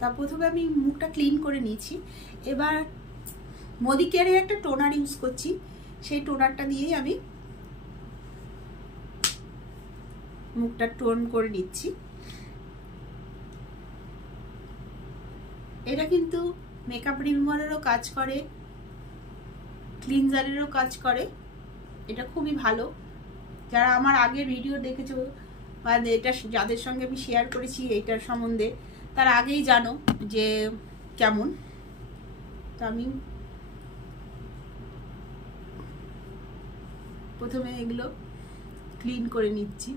তা প্রথমে আমি মুখটা ক্লিন করে নিয়েছি। এবার মোদি কেয়ারের একটা টোনার ইউজ করছি, সেই টোনারটা দিয়েই আমি মুখটা টোন করে নিচ্ছি। এটা কিন্তু মেকআপ রিমুভারেরও কাজ করে, ক্লিনজারেরও কাজ করে। এটা খুবই ভালো। যারা আমার আগের ভিডিও দেখেছো বা এটা যাদের সঙ্গে আমি শেয়ার করেছি এইটার সম্বন্ধে, তারা আগেই জানো যে কেমন। তো আমি প্রথমে এগুলো ক্লিন করে নিচ্ছি।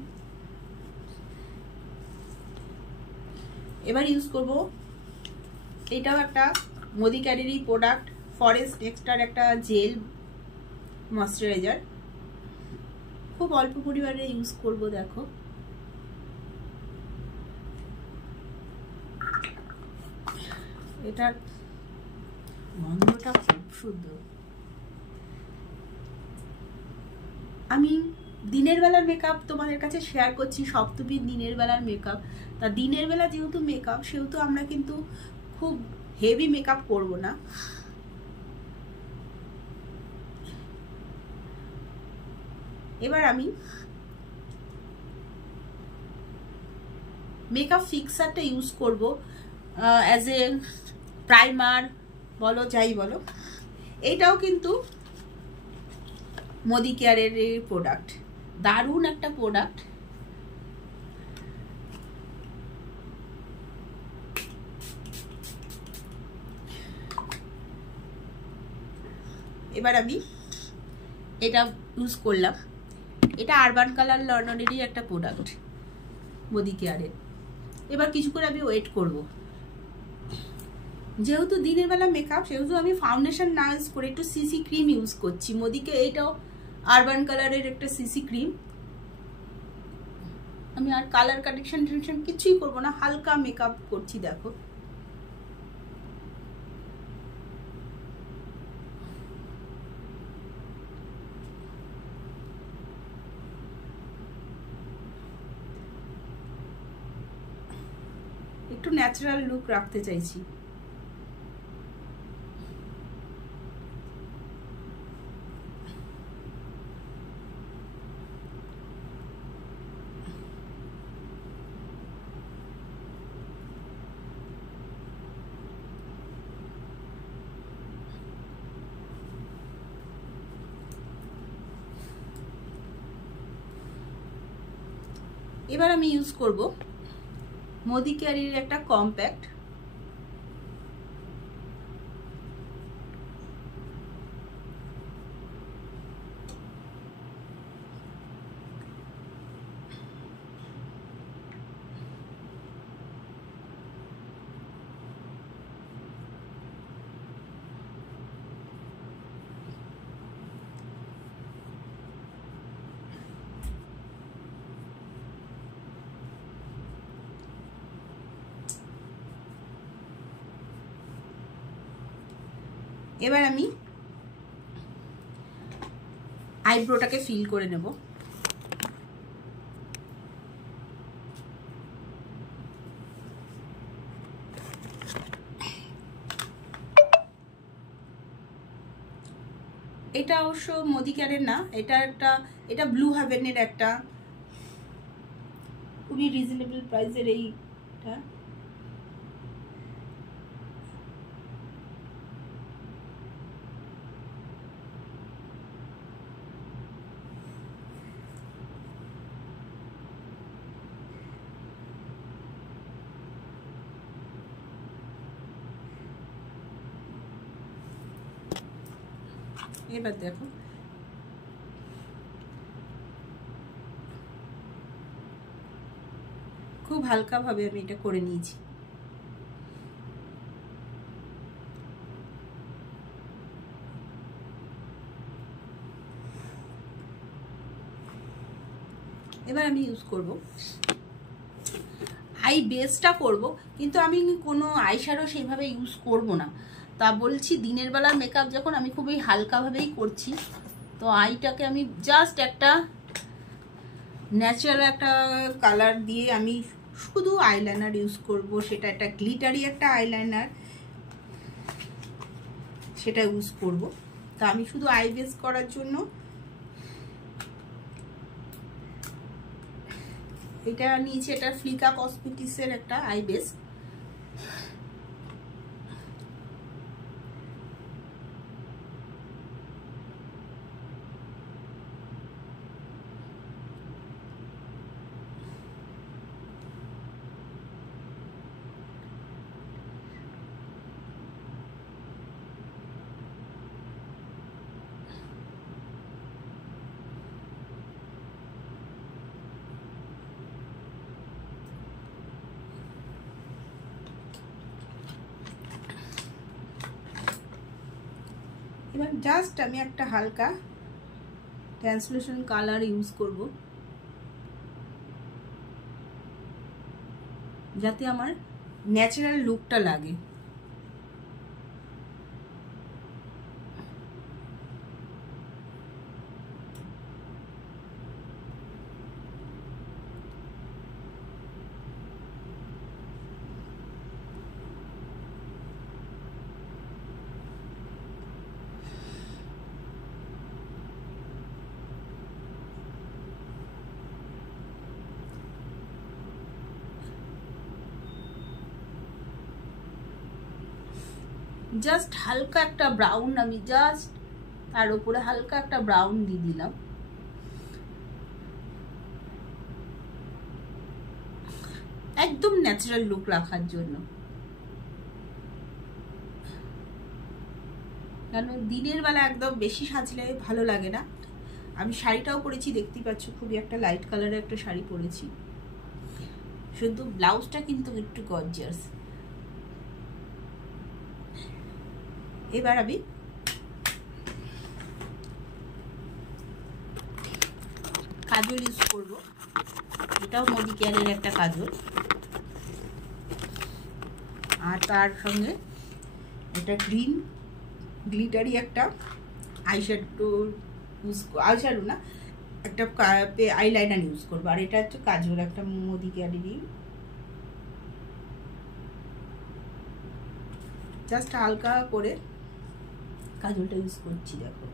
এবার ইউজ করব, এটাও একটা মোদি কেয়ারেরই প্রোডাক্ট, ফরেস্ট এক্সট্রার একটা জেল ময়শ্চারাইজার। খুব অল্প পরিমাণে ইউজ করব। দেখো এটার গন্ধটা খুব সুন্দর। আমি দিনের বেলার মেকআপ তোমাদের কাছে শেয়ার করছি, সপ্তমীর দিনের বেলার মেকআপ। তা দিনের বেলা যেহেতু মেকআপ, সেহেতু আমরা কিন্তু খুব হেভি মেকআপ করব না। এবার আমি মেকআপ ফিক্সারটা ইউজ করব অ্যাজ এ প্রাইমার বলো, যাই বলো। এইটাও কিন্তু মোদি কেয়ারের প্রোডাক্ট, দারুণ একটা প্রোডাক্ট। এবার আমি এটা ইউজ করলাম। এটা আরবান কালার লন্ডনেরই একটা প্রোডাক্ট, মোদি কেয়ারের। এবার কিছু করে আমি ওয়েট করব। যেহেতু দিনের বেলা মেকআপ, সেহেতু আমি ফাউন্ডেশন না ইউজ করে একটু সিসি ক্রিম ইউজ করছি। মোদিকে এইটাও আরবান কালারের একটা সিসি ক্রিম। আমি আর কালার কারেকশন কিছুই করবো না, হালকা মেকআপ করছি। দেখো একটু ন্যাচারাল লুক রাখতে চাইছি। এবার আমি ইউজ করব মোদি কেয়ারের একটা কম্প্যাক্ট। এবার আমি আইব্রোটাকে ফিল করে নেব। এটা অবশ্য মোদি কেয়ারের না, এটা ব্লু হেভেনের একটা খুবই রিজনেবল প্রাইসের এইটা। এবার দেখো খুব হালকা ভাবে আমি এটা করে নিয়েছি। এবার আমি ইউজ করব আই বেসটা করব, কিন্তু আমি কোনো আইশ্যাডো সেইভাবে ইউজ করব না। তা বলছি দিনের বেলার মেকআপ যখন আমি খুবই হালকাভাবেই করছি, তো আইটাকে আমি জাস্ট একটা ন্যাচারাল একটা কালার দিয়ে আমি শুধু আইলাইনার ইউজ করব, সেটা একটা গ্লিটারি একটা আইলাইনার, সেটা ইউজ করব। তো আমি শুধু আই বেস করার জন্য এটা নিয়েছি, এটা ফ্লিকা কসমেটিক্সের একটা আই বেস। এবার জাস্ট আমি একটা হালকা ট্রান্সলুসেন্ট কালার ইউজ করব, যাতে আমার ন্যাচারাল লুকটা লাগে। জাস্ট হালকা একটা ব্রাউন, আমি জাস্ট তার উপরে হালকা একটা ব্রাউন দিয়ে দিলাম। একদম ন্যাচারাল লুক রাখার জন্য, কেন দিনের বেলা একদম বেশি সাজলে ভালো লাগে না। আমি শাড়িটাও পরেছি, দেখতেই পাচ্ছ, খুবই একটা লাইট কালারের একটা শাড়ি পরেছি, শুধু ব্লাউজটা কিন্তু একটু গর্জিয়াস। এবার আমি কাজল ইউজ করব, এটাও মোদি কেয়ারের একটা কাজল, আর তার সঙ্গে এটা গ্রিন গ্লিটারি একটা আইশ্যাডো ইউজ, আইশ্যাডো না, একটা আইলাইনার ইউজ করবো। আর এটা হচ্ছে কাজল, একটা মোদি কেয়ারেরই, জাস্ট হালকা করে কাজলটা ইউজ করছি। দেখো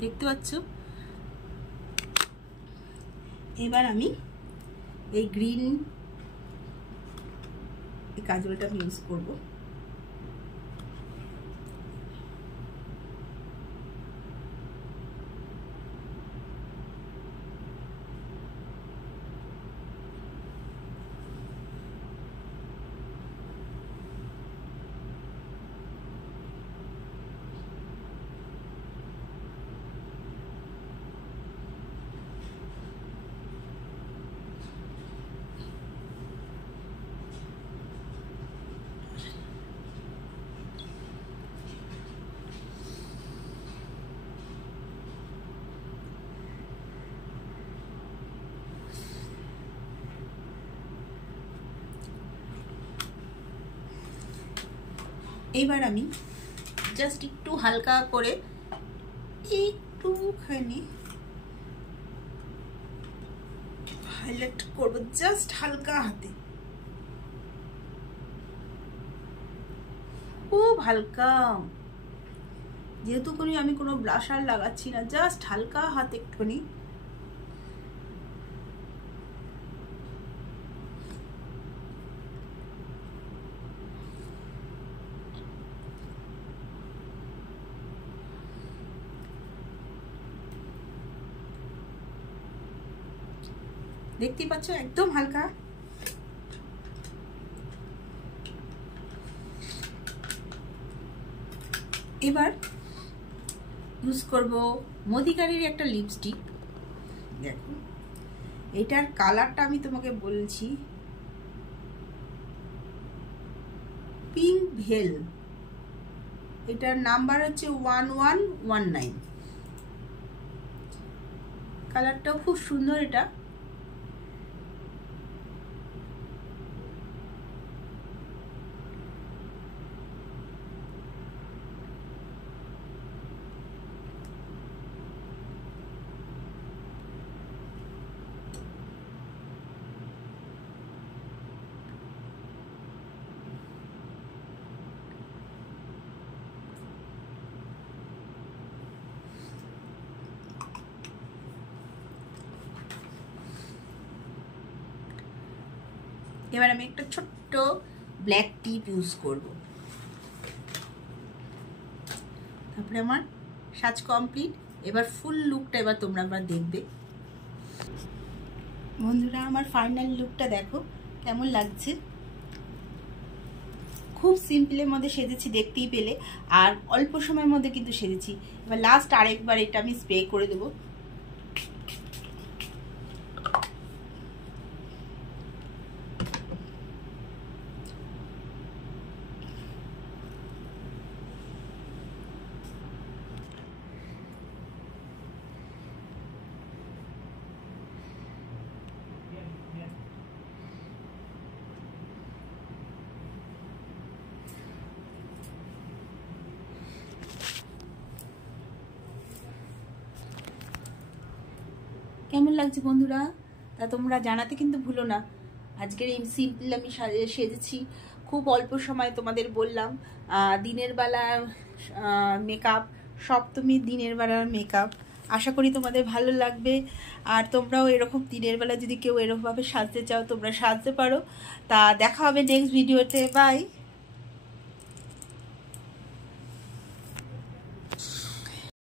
দেখতে পাচ্ছ। এবার আমি এই গ্রিন এই কাজলটা আমি ইউজ করব। এবার আমি জাস্ট একটু হালকা করে একটুখানি হাইলাইট করব, জাস্ট হালকা হাতে, খুব হালকা, যেহেতু আমি কোনো ব্লাশার লাগাচ্ছি না, জাস্ট হালকা হাতে একটুখানি দেখতেই পাচ্ছ, একদম হালকা। এবার ইউজ করব মোদিকারির একটা লিপস্টিক। দেখো এটার কালারটা আমি তোমাকে বলছি, ভেল, এটার নাম্বার হচ্ছে 1119। কালারটাও খুব সুন্দর এটা। এবার আমি একটা ছোট্ট ব্ল্যাক টিপ ইউজ করব। তারপরে আমার সাজ কমপ্লিট। এবার ফুল লুকটা এবার তোমরা আবার দেখবে। বন্ধুরা, আমার ফাইনাল লুকটা দেখো কেমন লাগছে। খুব সিম্পলের মধ্যে সেজেছি, দেখতেই পেলে, আর অল্প সময়ের মধ্যে কিন্তু সেজেছি। এবার লাস্ট আরেকবার এটা আমি স্প্রে করে দেবো। কেমন লাগছে বন্ধুরা, তা তোমরা জানাতে কিন্তু ভুলো না। আজকের এই সিম্পল আমি সেজেছি, খুব অল্প সময় তোমাদের বললাম। দিনের বেলা মেকআপ, সপ্তমীর দিনের বেলার মেকআপ, আশা করি তোমাদের ভালো লাগবে। আর তোমরাও এরকম দিনের বেলা যদি কেউ এরকমভাবে সাজতে চাও তোমরা সাজতে পারো। তা দেখা হবে নেক্সট ভিডিওতে। বাই।